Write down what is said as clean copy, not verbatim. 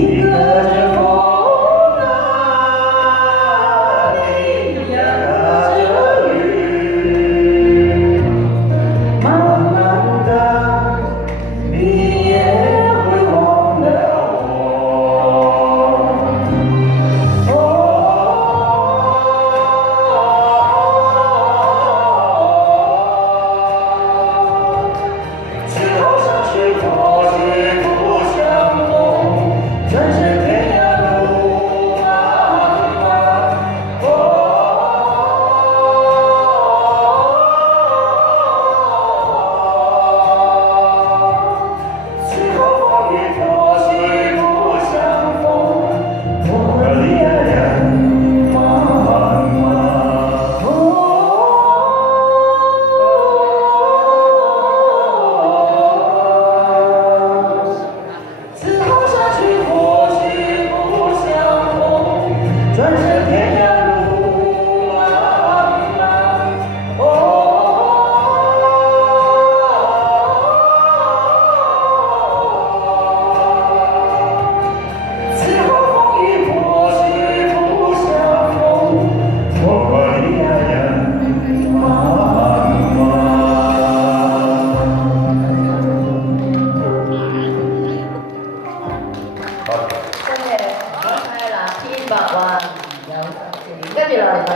你隔着风啊，你呀隔着雨，慢慢的，你也会忘了我。之后相识或许不相逢，转身天涯路漫漫。之后风雨或许不相逢，我和你爱人茫茫。之后相识或许不相逢，转身天涯路漫漫。之后风雨或许不相逢，我和你爱人茫茫。多謝，係啦，千百萬有心情，跟住落嚟。